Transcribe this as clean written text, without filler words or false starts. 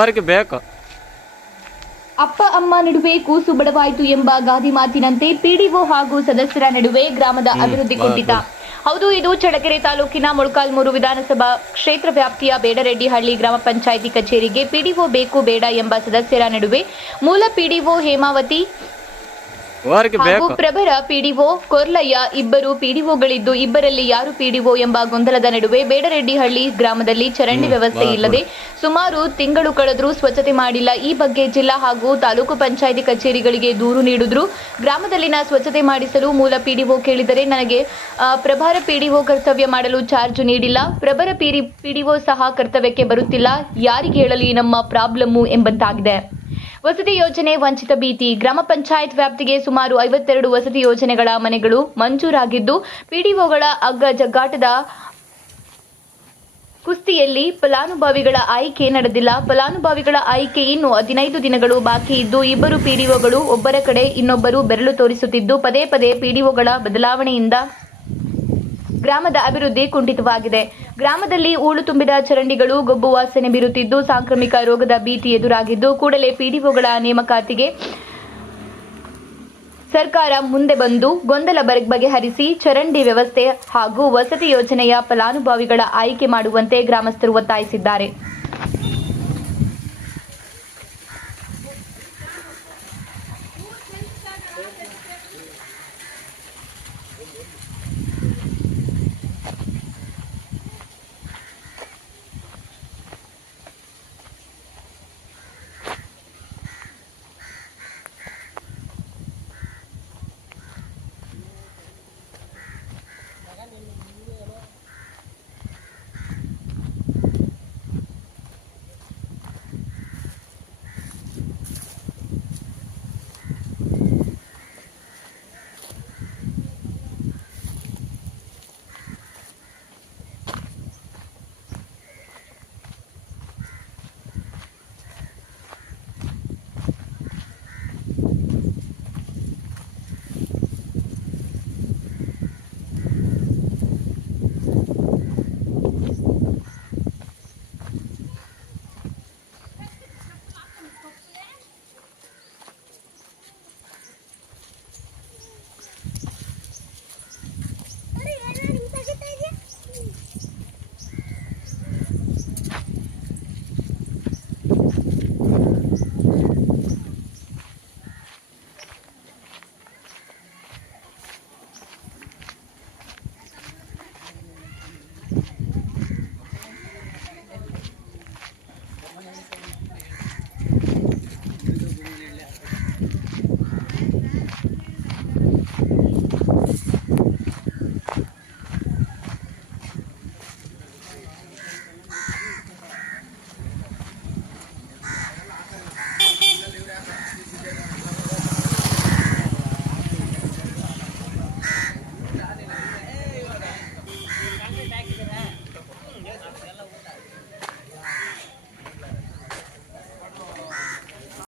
ಅವರಿಗೆ ಬೇಕು. ಅಪ್ಪ ಅಮ್ಮ ನಡುವೆ ಕೂಸು ಬಡವಾಯಿತು ಎಂಬ ಗಾದಿ ಮಾತಿನಂತೆ ಪಿಡಿಒ ಹಾಗೂ ಸದಸ್ಯರ ನಡುವೆ ಗ್ರಾಮದ ಅಭಿವೃದ್ಧಿ ಕುಂಠಿತ. ಹೌದು, ಇದು ಚಳ್ಳಕೆರೆ ತಾಲೂಕಿನ ಮೊಳಕಾಲ್ಮೂರು ವಿಧಾನಸಭಾ ಕ್ಷೇತ್ರ ವ್ಯಾಪ್ತಿಯ ಬೇಡರೆಡ್ಡಿಹಳ್ಳಿ ಗ್ರಾಮ ಪಂಚಾಯಿತಿ ಕಚೇರಿಗೆ ಪಿಡಿಒ ಬೇಕು ಬೇಡ ಎಂಬ ಸದಸ್ಯರ ನಡುವೆ ಮೂಲ ಪಿಡಿಒ ಹೇಮಾವತಿ ಹಾಗೂ ಪ್ರಭರ ಪಿಡಿಒ ಕೊರ್ಲಯ್ಯ ಇಬ್ಬರು ಪಿಡಿಒಗಳಿದ್ದು ಇಬ್ಬರಲ್ಲಿ ಯಾರು ಪಿಡಿಒ ಎಂಬ ಗೊಂದಲದ ನಡುವೆ ಬೇಡರೆಡ್ಡಿಹಳ್ಳಿ ಗ್ರಾಮದಲ್ಲಿ ಚರಂಡಿ ವ್ಯವಸ್ಥೆ ಇಲ್ಲದೆ ಸುಮಾರು ತಿಂಗಳು ಕಳೆದರೂ ಸ್ವಚ್ಛತೆ ಮಾಡಿಲ್ಲ. ಈ ಬಗ್ಗೆ ಜಿಲ್ಲಾ ಹಾಗೂ ತಾಲೂಕು ಪಂಚಾಯಿತಿ ಕಚೇರಿಗಳಿಗೆ ದೂರು ನೀಡಿದ್ರು. ಗ್ರಾಮದಲ್ಲಿನ ಸ್ವಚ್ಛತೆ ಮಾಡಿಸಲು ಮೂಲ ಪಿಡಿಒ ಕೇಳಿದರೆ ನನಗೆ ಪ್ರಭಾರ ಪಿಡಿಒ ಕರ್ತವ್ಯ ಮಾಡಲು ಚಾರ್ಜ್ ನೀಡಿಲ್ಲ, ಪ್ರಭರ ಪಿಡಿಒ ಸಹ ಕರ್ತವ್ಯಕ್ಕೆ ಬರುತ್ತಿಲ್ಲ, ಯಾರಿಗೆ ಹೇಳಲಿ ನಮ್ಮ ಪ್ರಾಬ್ಲಮ್ಮು ಎಂಬಂತಾಗಿದೆ. ವಸತಿ ಯೋಜನೆ ವಂಚಿತ ಭೀತಿ. ಗ್ರಾಮ ಪಂಚಾಯತ್ ವ್ಯಾಪ್ತಿಗೆ ಸುಮಾರು 52 ವಸತಿ ಯೋಜನೆಗಳ ಮನೆಗಳು ಮಂಜೂರಾಗಿದ್ದು ಪಿಡಿಒಗಳ ಅಗ್ಗ ಜಗ್ಗಾಟದ ಕುಸ್ತಿಯಲ್ಲಿ ಫಲಾನುಭವಿಗಳ ಆಯ್ಕೆ ನಡೆದಿಲ್ಲ. ಫಲಾನುಭವಿಗಳ ಆಯ್ಕೆ ಇನ್ನು 15 ದಿನಗಳು ಬಾಕಿ ಇದ್ದು ಇಬ್ಬರು ಪಿಡಿಒಗಳು ಒಬ್ಬರ ಕಡೆ ಇನ್ನೊಬ್ಬರು ಬೆರಳು ತೋರಿಸುತ್ತಿದ್ದು ಪದೇ ಪದೇ ಪಿಡಿಒಗಳ ಬದಲಾವಣೆಯಿಂದ ಗ್ರಾಮದ ಅಭಿವೃದ್ಧಿ ಕುಂಠಿತವಾಗಿದೆ. ಗ್ರಾಮದಲ್ಲಿ ಹೂಳು ತುಂಬಿದ ಚರಂಡಿಗಳು ಗೊಬ್ಬು ವಾಸನೆ ಬೀರುತ್ತಿದ್ದು ಸಾಂಕ್ರಾಮಿಕ ರೋಗದ ಭೀತಿ ಎದುರಾಗಿದ್ದು ಕೂಡಲೇ ಪಿಡಿಒಗಳ ನೇಮಕಾತಿಗೆ ಸರ್ಕಾರ ಮುಂದೆ ಬಂದು ಗೊಂದಲ ಬಗೆಹರಿಸಿ ಚರಂಡಿ ವ್ಯವಸ್ಥೆ ಹಾಗೂ ವಸತಿ ಯೋಜನೆಯ ಫಲಾನುಭವಿಗಳ ಆಯ್ಕೆ ಮಾಡುವಂತೆ ಗ್ರಾಮಸ್ಥರು ಒತ್ತಾಯಿಸಿದ್ದಾರೆ.